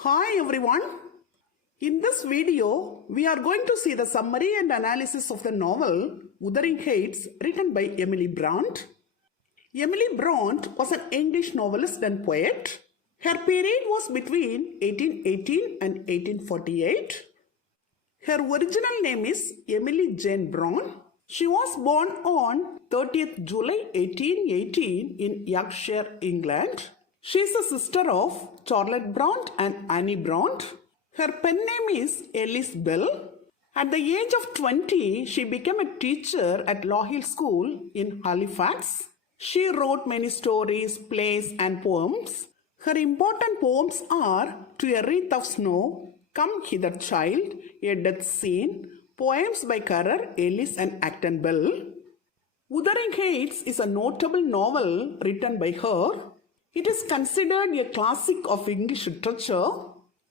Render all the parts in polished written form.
Hi everyone. In this video, we are going to see the summary and analysis of the novel Wuthering Heights written by Emily Bronte. Emily Bronte was an English novelist and poet. Her period was between 1818 and 1848. Her original name is Emily Jane Bronte. She was born on 30th July 1818 in Yorkshire, England. She is the sister of Charlotte Bronte and Annie Bronte. Her pen name is Ellis Bell. At the age of 20, she became a teacher at Law Hill School in Halifax. She wrote many stories, plays, and poems. Her important poems are To a Wreath of Snow, Come Hither Child, A Death Scene, poems by Currer, Ellis, and Acton Bell. Wuthering Heights is a notable novel written by her. It is considered a classic of English literature.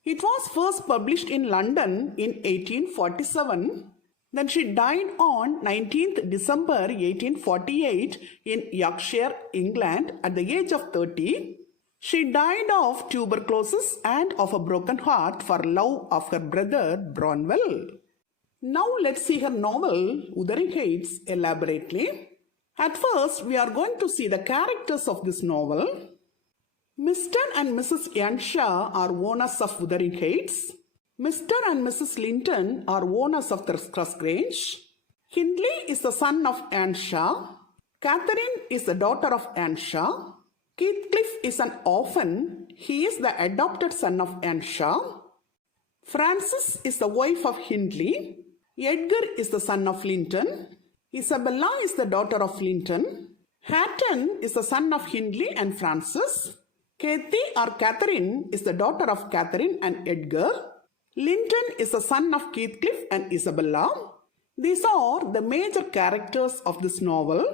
It was first published in London in 1847. Then she died on 19th December 1848 in Yorkshire, England at the age of 30. She died of tuberculosis and of a broken heart for love of her brother Bronwell. Now let's see her novel Wuthering Heights elaborately. At first, we are going to see the characters of this novel. Mr. and Mrs. Earnshaw are owners of Wuthering Heights. Mr. and Mrs. Linton are owners of Thrushcross Grange. Hindley is the son of Earnshaw. Catherine is the daughter of Earnshaw. Heathcliff is an orphan. He is the adopted son of Earnshaw. Frances is the wife of Hindley. Edgar is the son of Linton. Isabella is the daughter of Linton. Hatton is the son of Hindley and Frances. Kathy or Catherine is the daughter of Catherine and Edgar. Linton is the son of Heathcliff and Isabella. These are the major characters of this novel.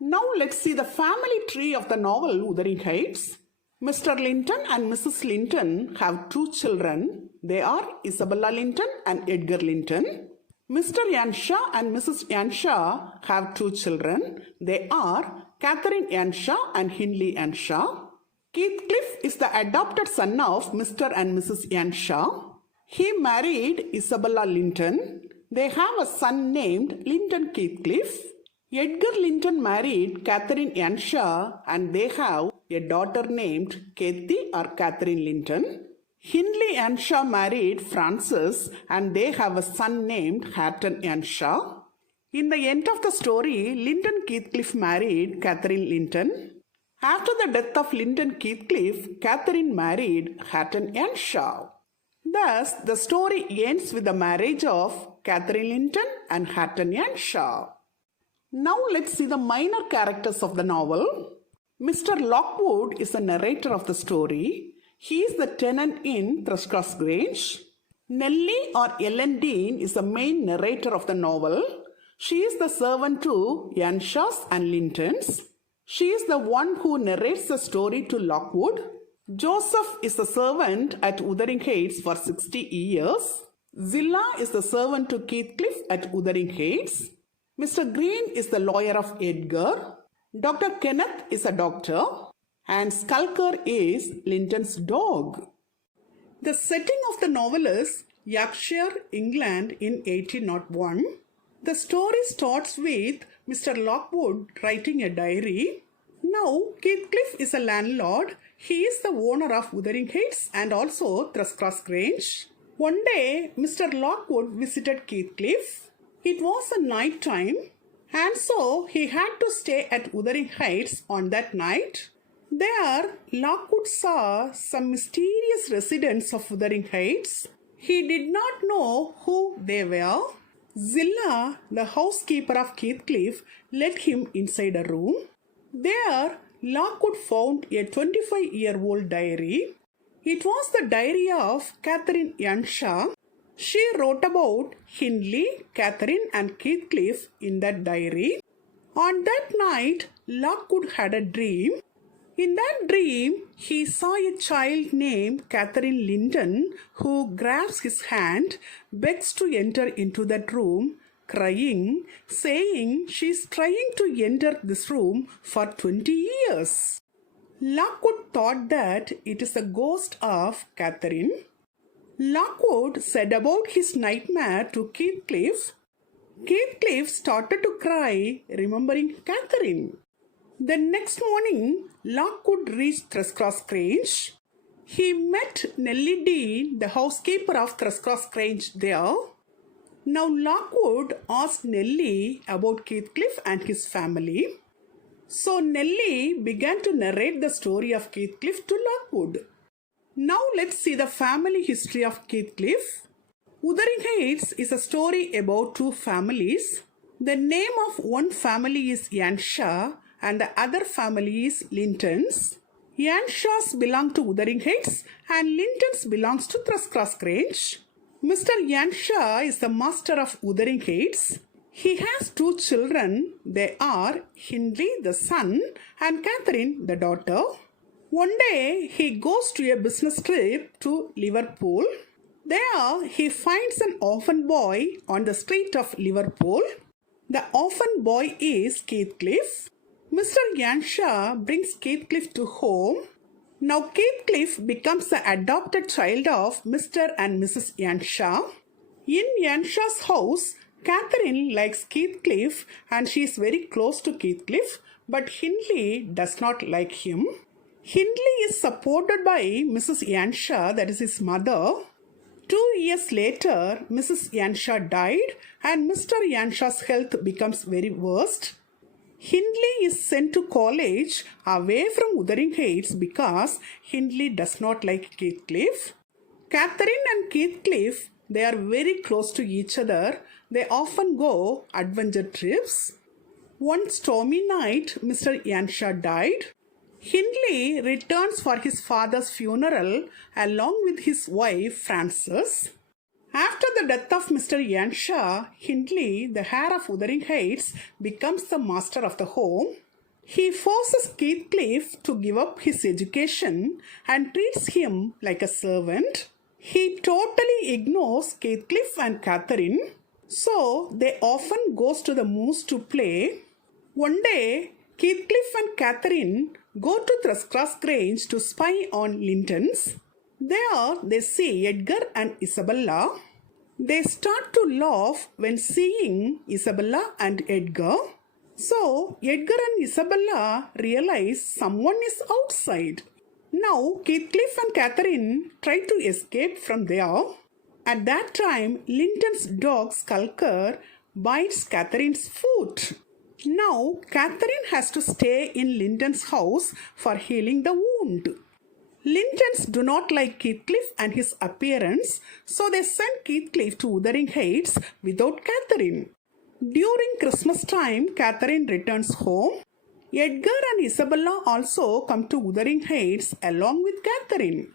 Now let's see the family tree of the novel Wuthering Heights. Mr. Linton and Mrs. Linton have two children. They are Isabella Linton and Edgar Linton. Mr. Earnshaw and Mrs. Earnshaw have two children. They are Catherine Earnshaw and Hindley Earnshaw. Heathcliff is the adopted son of Mr. and Mrs. Earnshaw. He married Isabella Linton. They have a son named Linton Heathcliff. Edgar Linton married Catherine Earnshaw and they have a daughter named Kathy or Catherine Linton. Hindley Earnshaw married Frances and they have a son named Hatton Earnshaw. In the end of the story, Linton Heathcliff married Catherine Linton. After the death of Linton Heathcliff, Catherine married Hatton Earnshaw. Thus, the story ends with the marriage of Catherine Linton and Hatton Earnshaw. Now let's see the minor characters of the novel. Mr. Lockwood is the narrator of the story. He is the tenant in Thrushcross Grange. Nellie or Ellen Dean is the main narrator of the novel. She is the servant to Earnshaws and Lintons. She is the one who narrates the story to Lockwood. Joseph is the servant at Wuthering Heights for 60 years. Zillah is the servant to Heathcliff at Wuthering Heights. Mr. Green is the lawyer of Edgar. Dr. Kenneth is a doctor. And Skulker is Linton's dog. The setting of the novel is Yorkshire, England in 1801. The story starts with Mr. Lockwood writing a diary. Now, Heathcliff is a landlord. He is the owner of Wuthering Heights and also Thrushcross Grange. One day, Mr. Lockwood visited Heathcliff. It was a night time and so he had to stay at Wuthering Heights on that night. There, Lockwood saw some mysterious residents of Wuthering Heights. He did not know who they were. Zillah, the housekeeper of Heathcliff, led him inside a room. There, Lockwood found a 25-year-old diary. It was the diary of Catherine Earnshaw. She wrote about Hindley, Catherine and Heathcliff in that diary. On that night, Lockwood had a dream. In that dream, he saw a child named Catherine Linton who grabs his hand, begs to enter into that room, crying, saying she is trying to enter this room for 20 years. Lockwood thought that it is a ghost of Catherine. Lockwood said about his nightmare to Heathcliff. Heathcliff started to cry, remembering Catherine. The next morning, Lockwood reached Thrushcross Grange. He met Nellie Dean, the housekeeper of Thrushcross Grange, there. Now Lockwood asked Nellie about Heathcliff and his family. So Nellie began to narrate the story of Heathcliff to Lockwood. Now let's see the family history of Heathcliff. Wuthering Heights is a story about two families. The name of one family is Earnshaw and the other family is Lintons. Earnshaws belong to Wuthering Heights and Lintons belongs to Thrushcross Grange. Mr. Earnshaw is the master of Wuthering Heights. He has two children. They are Hindley, the son, and Catherine, the daughter. One day, he goes to a business trip to Liverpool. There, he finds an orphan boy on the street of Liverpool. The orphan boy is Heathcliff. Mr. Earnshaw brings Heathcliff to home. Now Heathcliff becomes the adopted child of Mr. and Mrs. Earnshaw. In Earnshaw's house, Catherine likes Heathcliff and she is very close to Heathcliff, but Hindley does not like him. Hindley is supported by Mrs. Earnshaw, that is his mother. 2 years later, Mrs. Earnshaw died and Mr. Earnshaw's health becomes very worst. Hindley is sent to college away from Wuthering Heights because Hindley does not like Heathcliff. Catherine and Heathcliff, they are very close to each other. They often go adventure trips. One stormy night, Mr. Earnshaw died. Hindley returns for his father's funeral along with his wife Frances. After the death of Mr. Earnshaw, Hindley, the heir of Wuthering Heights, becomes the master of the home. He forces Heathcliff to give up his education and treats him like a servant. He totally ignores Heathcliff and Catherine, so they often goes to the moors to play. One day, Heathcliff and Catherine go to Thrushcross Grange to spy on Lintons. There they see Edgar and Isabella. They start to laugh when seeing Isabella and Edgar. So Edgar and Isabella realize someone is outside. Now Heathcliff and Catherine try to escape from there. At that time, Linton's dog Skulker bites Catherine's foot. Now Catherine has to stay in Linton's house for healing the wound. Lintons do not like Heathcliff and his appearance, so they send Heathcliff to Wuthering Heights without Catherine. During Christmas time, Catherine returns home. Edgar and Isabella also come to Wuthering Heights along with Catherine.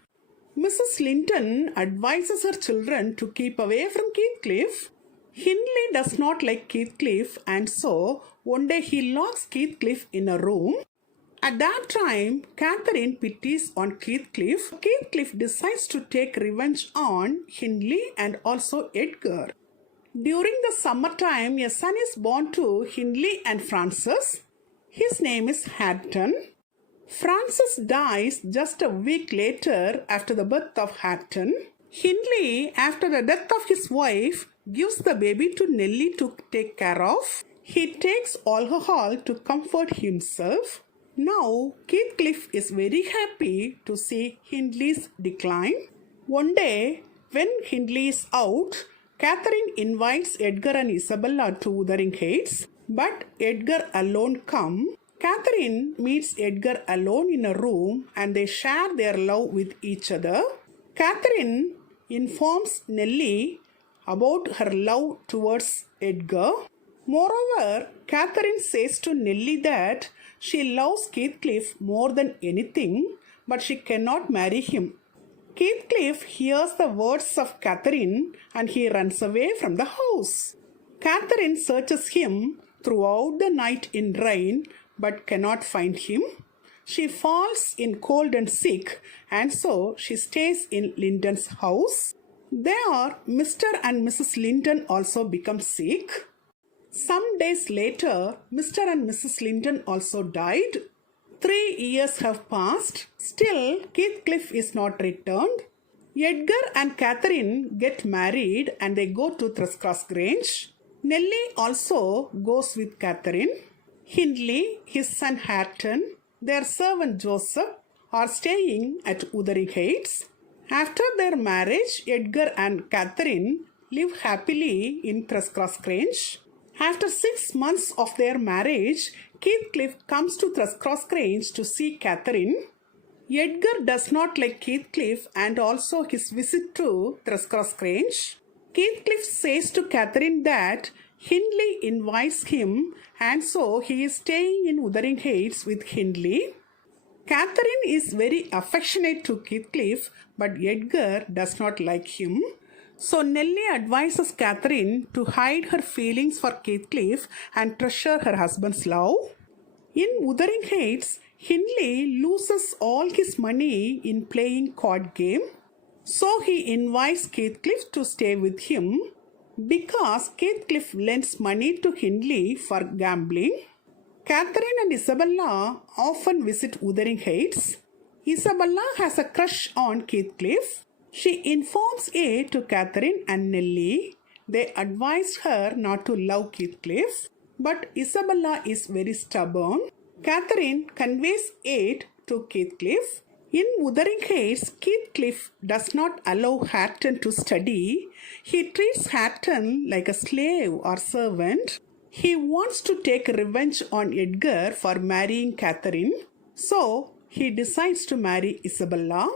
Mrs. Linton advises her children to keep away from Heathcliff. Hindley does not like Heathcliff and so one day he locks Heathcliff in a room. At that time, Catherine pities on Heathcliff. Heathcliff decides to take revenge on Hindley and also Edgar. During the summertime, a son is born to Hindley and Frances. His name is Hatton. Frances dies just a week later after the birth of Hatton. Hindley, after the death of his wife, gives the baby to Nellie to take care of. He takes alcohol to comfort himself. Now, Heathcliff is very happy to see Hindley's decline. One day, when Hindley is out, Catherine invites Edgar and Isabella to Wuthering Heights, but Edgar alone come. Catherine meets Edgar alone in a room and they share their love with each other. Catherine informs Nellie about her love towards Edgar. Moreover, Catherine says to Nellie that she loves Heathcliff more than anything, but she cannot marry him. Heathcliff hears the words of Catherine and he runs away from the house. Catherine searches him throughout the night in rain but cannot find him. She falls in cold and sick and so she stays in Linton's house. There, Mr. and Mrs. Linton also become sick. Some days later, Mr. and Mrs. Linton also died. 3 years have passed. Still, Heathcliff is not returned. Edgar and Catherine get married and they go to Thrushcross Grange. Nellie also goes with Catherine. Hindley, his son Hareton, their servant Joseph are staying at Wuthering Heights. After their marriage, Edgar and Catherine live happily in Thrushcross Grange. After 6 months of their marriage, Heathcliff comes to Thrushcross Grange to see Catherine. Edgar does not like Heathcliff and also his visit to Thrushcross Grange. Heathcliff says to Catherine that Hindley invites him and so he is staying in Wuthering Heights with Hindley. Catherine is very affectionate to Heathcliff, but Edgar does not like him. So Nellie advises Catherine to hide her feelings for Heathcliff and treasure her husband's love. In Wuthering Heights, Hindley loses all his money in playing card game. So he invites Heathcliff to stay with him because Heathcliff lends money to Hindley for gambling. Catherine and Isabella often visit Wuthering Heights. Isabella has a crush on Heathcliff. She informs it to Catherine and Nellie. They advise her not to love Heathcliff, but Isabella is very stubborn. Catherine conveys it to Heathcliff. In Wuthering Heights, Heathcliff does not allow Hareton to study. He treats Hareton like a slave or servant. He wants to take revenge on Edgar for marrying Catherine, so he decides to marry Isabella.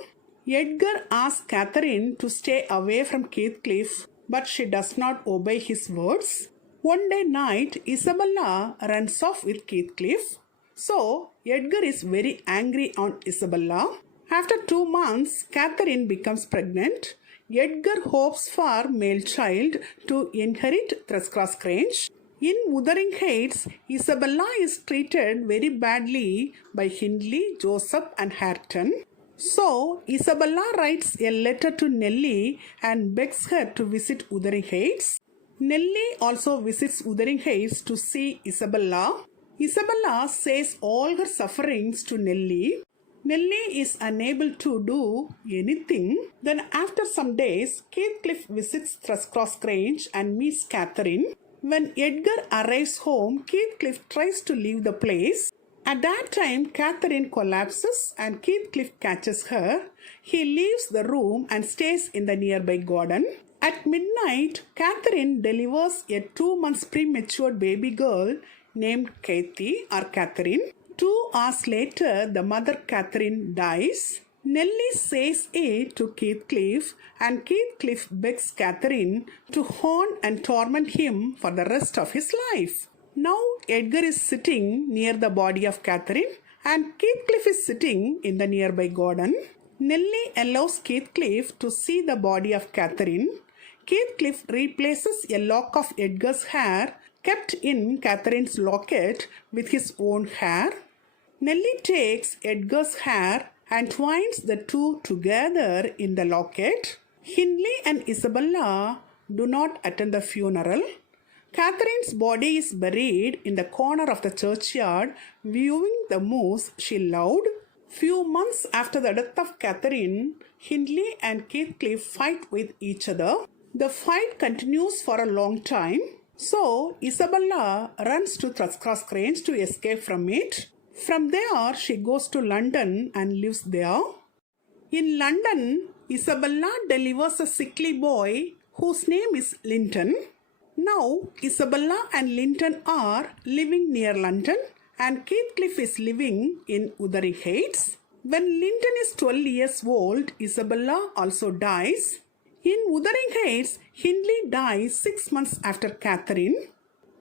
Edgar asks Catherine to stay away from Heathcliff, but she does not obey his words. One day night, Isabella runs off with Heathcliff. So, Edgar is very angry on Isabella. After 2 months, Catherine becomes pregnant. Edgar hopes for male child to inherit Thrushcross Grange. In Wuthering Heights, Isabella is treated very badly by Hindley, Joseph and Hareton. So, Isabella writes a letter to Nellie and begs her to visit Wuthering Heights. Nellie also visits Wuthering Heights to see Isabella. Isabella says all her sufferings to Nellie. Nellie is unable to do anything. Then after some days, Heathcliff visits Thrushcross Grange and meets Catherine. When Edgar arrives home, Heathcliff tries to leave the place. At that time, Catherine collapses and Heathcliff catches her. He leaves the room and stays in the nearby garden. At midnight, Catherine delivers a 2 months premature baby girl named Kathy or Catherine. 2 hours later, the mother Catherine dies. Nellie says it to Heathcliff and Heathcliff begs Catherine to haunt and torment him for the rest of his life. Now Edgar is sitting near the body of Catherine and Heathcliff is sitting in the nearby garden. Nellie allows Heathcliff to see the body of Catherine. Heathcliff replaces a lock of Edgar's hair kept in Catherine's locket with his own hair. Nellie takes Edgar's hair and twines the two together in the locket. Hindley and Isabella do not attend the funeral. Catherine's body is buried in the corner of the churchyard, viewing the moose she loved. Few months after the death of Catherine, Hindley and Heathcliff fight with each other. The fight continues for a long time. So, Isabella runs to Thrushcross Grange to escape from it. From there, she goes to London and lives there. In London, Isabella delivers a sickly boy whose name is Linton. Now, Isabella and Linton are living near London and Heathcliff is living in Wuthering Heights. When Linton is 12 years old, Isabella also dies. In Wuthering Heights, Hindley dies 6 months after Catherine.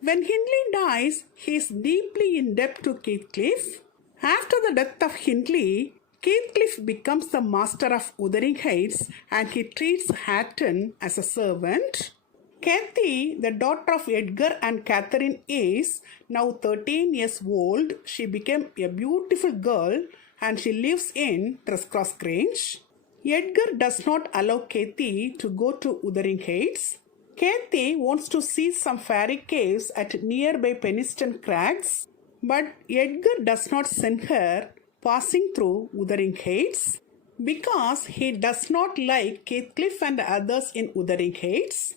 When Hindley dies, he is deeply in debt to Heathcliff. After the death of Hindley, Heathcliff becomes the master of Wuthering Heights and he treats Hareton as a servant. Kathy, the daughter of Edgar and Catherine, is now 13 years old. She became a beautiful girl and she lives in Thrushcross Grange. Edgar does not allow Kathy to go to Wuthering Heights. Kathy wants to see some fairy caves at nearby Penistone Crags, but Edgar does not send her passing through Wuthering Heights because he does not like Heathcliff and others in Wuthering Heights.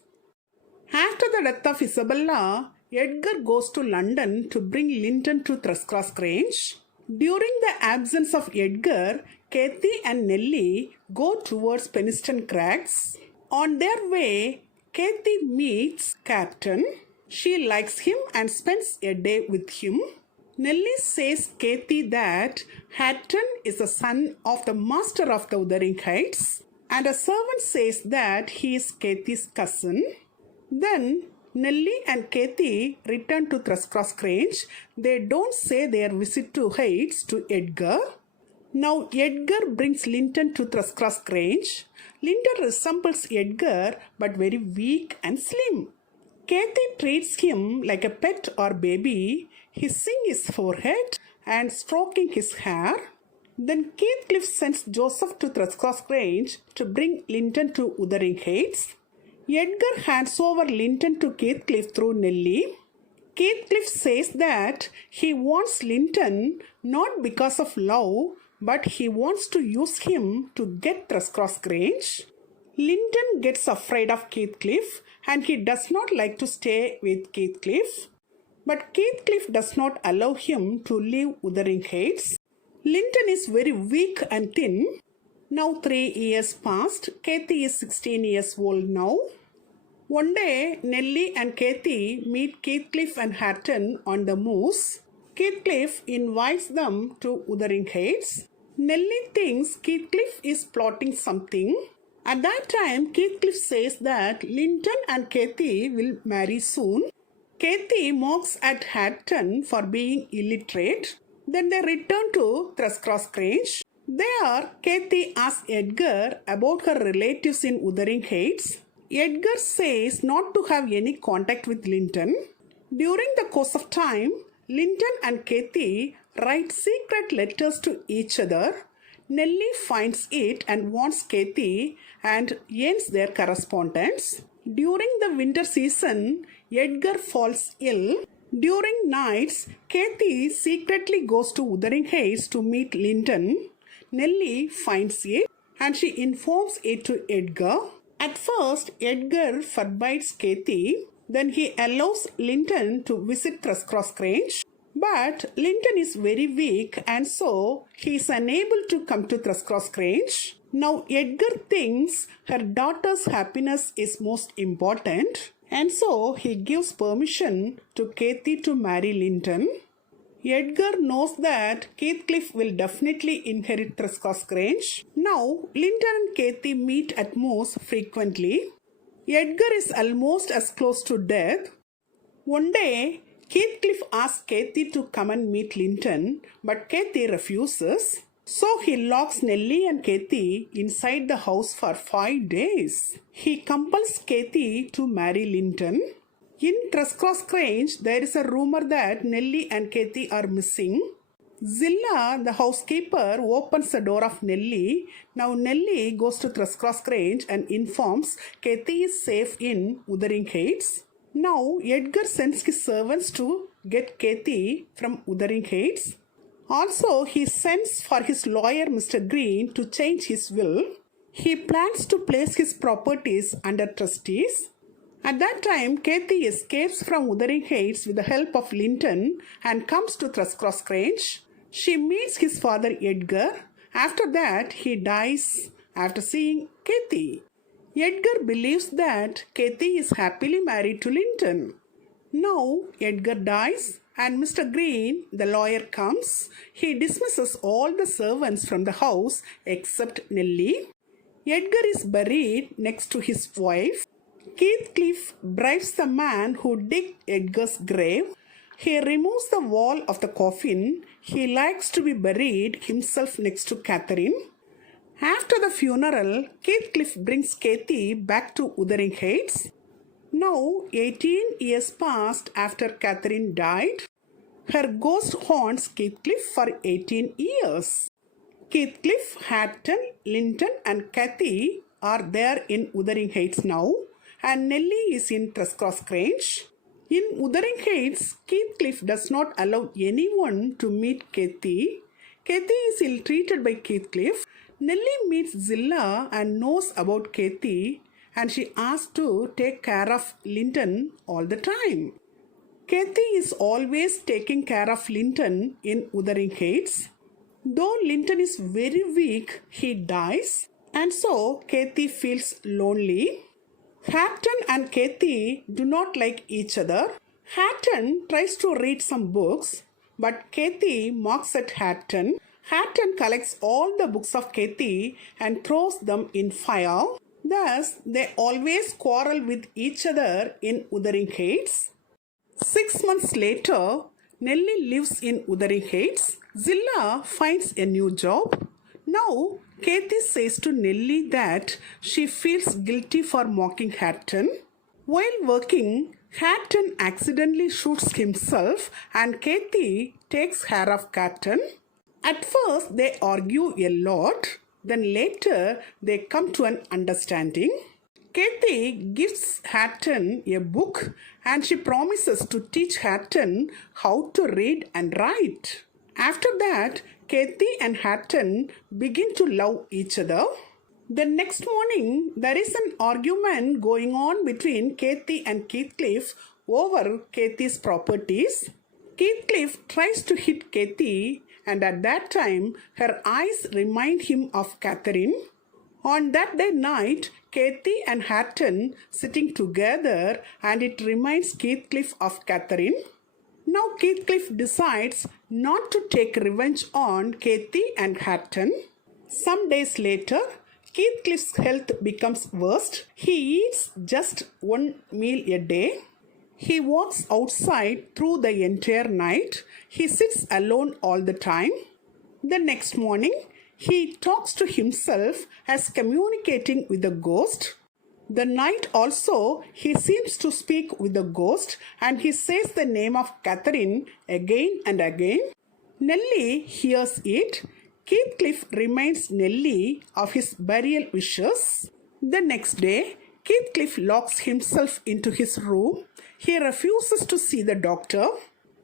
After the death of Isabella, Edgar goes to London to bring Linton to Thrushcross Grange. During the absence of Edgar, Kathy and Nellie go towards Penistone Crags. On their way, Kathy meets Captain. She likes him and spends a day with him. Nellie says Kathy that Hatton is the son of the master of the Wuthering Heights, and a servant says that he is Kathy's cousin. Then Nellie and Kathy return to Thrushcross Grange. They don't say their visit to Heights to Edgar. Now Edgar brings Linton to Thrushcross Grange. Linton resembles Edgar but very weak and slim. Kathy treats him like a pet or baby, kissing his forehead and stroking his hair. Then Heathcliff sends Joseph to Thrushcross Grange to bring Linton to Wuthering Heights. Edgar hands over Linton to Heathcliff through Nellie. Heathcliff says that he wants Linton not because of love, but he wants to use him to get Thrushcross Grange. Linton gets afraid of Heathcliff and he does not like to stay with Heathcliff. But Heathcliff does not allow him to leave Wuthering Heights. Linton is very weak and thin. Now 3 years passed. Kathy is 16 years old now. One day, Nellie and Kathy meet Heathcliff and Hatton on the moors. Heathcliff invites them to Wuthering Heights. Nellie thinks Heathcliff is plotting something. At that time, Heathcliff says that Linton and Kathy will marry soon. Kathy mocks at Hatton for being illiterate. Then they return to Thrushcross Grange. There, Kathy asks Edgar about her relatives in Wuthering Heights. Edgar says not to have any contact with Linton. During the course of time, Linton and Kathy write secret letters to each other. Nellie finds it and warns Kathy and ends their correspondence. During the winter season, Edgar falls ill. During nights, Kathy secretly goes to Wuthering Heights to meet Linton. Nellie finds it and she informs it to Edgar. At first, Edgar forbids Kathy. Then he allows Linton to visit Thrushcross Grange. But Linton is very weak and so he is unable to come to Thrushcross Grange. Now Edgar thinks her daughter's happiness is most important and so he gives permission to Kathy to marry Linton. Edgar knows that Heathcliff will definitely inherit Thrushcross Grange. Now Linton and Kathy meet at moors frequently. Edgar is almost as close to death. One day, Heathcliff asks Kathy to come and meet Linton, but Kathy refuses. So he locks Nellie and Kathy inside the house for 5 days. He compels Kathy to marry Linton. In Thrushcross Grange, there is a rumor that Nellie and Kathy are missing. Zilla, the housekeeper, opens the door of Nellie. Now Nellie goes to Thrushcross Grange and informs Kathy is safe in Wuthering Heights. Now Edgar sends his servants to get Kathy from Wuthering Heights. Also, he sends for his lawyer Mr. Green to change his will. He plans to place his properties under trustees. At that time, Kathy escapes from Wuthering Heights with the help of Linton and comes to Thrushcross Grange. She meets his father Edgar. After that, he dies after seeing Kathy. Edgar believes that Kathy is happily married to Linton. Now, Edgar dies and Mr. Green, the lawyer, comes. He dismisses all the servants from the house except Nellie. Edgar is buried next to his wife. Heathcliff bribes the man who digged Edgar's grave. He removes the wall of the coffin. He likes to be buried himself next to Catherine. After the funeral, Heathcliff brings Kathy back to Wuthering Heights. Now, 18 years passed after Catherine died. Her ghost haunts Heathcliff for 18 years. Heathcliff, Hatton, Linton and Kathy are there in Wuthering Heights now, and Nellie is in Thrushcross Grange. In Wuthering Heights, Heathcliff does not allow anyone to meet Kathy. Kathy is ill-treated by Heathcliff. Nellie meets Zilla and knows about Kathy, and she asks to take care of Linton all the time. Kathy is always taking care of Linton in Wuthering Heights. Though Linton is very weak, he dies, and so Kathy feels lonely. Hatton and Kathy do not like each other. Hatton tries to read some books, but Kathy mocks at Hatton. Hatton collects all the books of Kathy and throws them in fire. Thus, they always quarrel with each other in Wuthering Heights. 6 months later, Nellie lives in Wuthering Heights. Zilla finds a new job. Now, Kathy says to Nellie that she feels guilty for mocking Hatton. While working, Hatton accidentally shoots himself and Kathy takes care of Hatton. At first, they argue a lot. Then later, they come to an understanding. Kathy gives Hatton a book and she promises to teach Hatton how to read and write. After that, Kathy and Hatton begin to love each other. The next morning, there is an argument going on between Kathy and Heathcliff over Kathy's properties. Heathcliff tries to hit Kathy, and at that time, her eyes remind him of Catherine. On that day night, Kathy and Hatton sitting together, and it reminds Heathcliff of Catherine. Now Heathcliff decides not to take revenge on Kathy and Hatton. Some days later, Heathcliff's health becomes worse. He eats just one meal a day. He walks outside through the entire night. He sits alone all the time. The next morning, he talks to himself as communicating with a ghost. The night also, he seems to speak with the ghost and he says the name of Catherine again and again. Nellie hears it. Heathcliff reminds Nellie of his burial wishes. The next day, Heathcliff locks himself into his room. He refuses to see the doctor.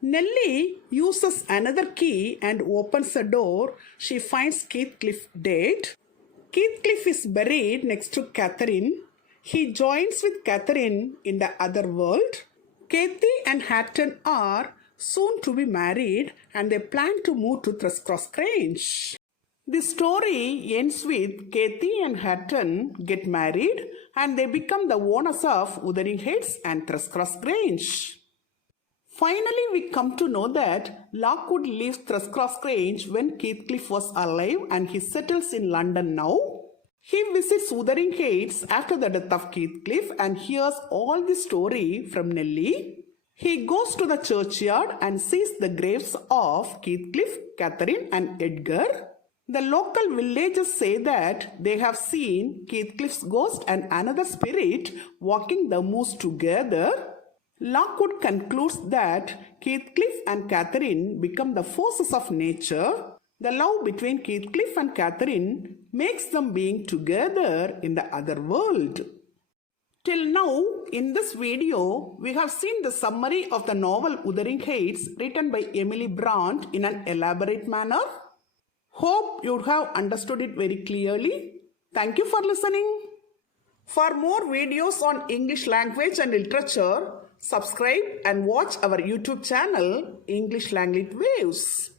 Nellie uses another key and opens the door. She finds Heathcliff dead. Heathcliff is buried next to Catherine. He joins with Catherine in the other world. Kathy and Hatton are soon to be married and they plan to move to Thrushcross Grange. The story ends with Kathy and Hatton get married and they become the owners of Wuthering Heights and Thrushcross Grange. Finally, we come to know that Lockwood leaves Thrushcross Grange when Heathcliff was alive and he settles in London now. He visits Wuthering Heights after the death of Heathcliff and hears all the story from Nellie. He goes to the churchyard and sees the graves of Heathcliff, Catherine and Edgar. The local villagers say that they have seen Heathcliff's ghost and another spirit walking the moors together. Lockwood concludes that Heathcliff and Catherine become the forces of nature. The love between Heathcliff and Catherine makes them being together in the other world. Till now, in this video, we have seen the summary of the novel Wuthering Heights written by Emily Bronte in an elaborate manner. Hope you have understood it very clearly. Thank you for listening. For more videos on English language and literature, subscribe and watch our YouTube channel English Language Waves.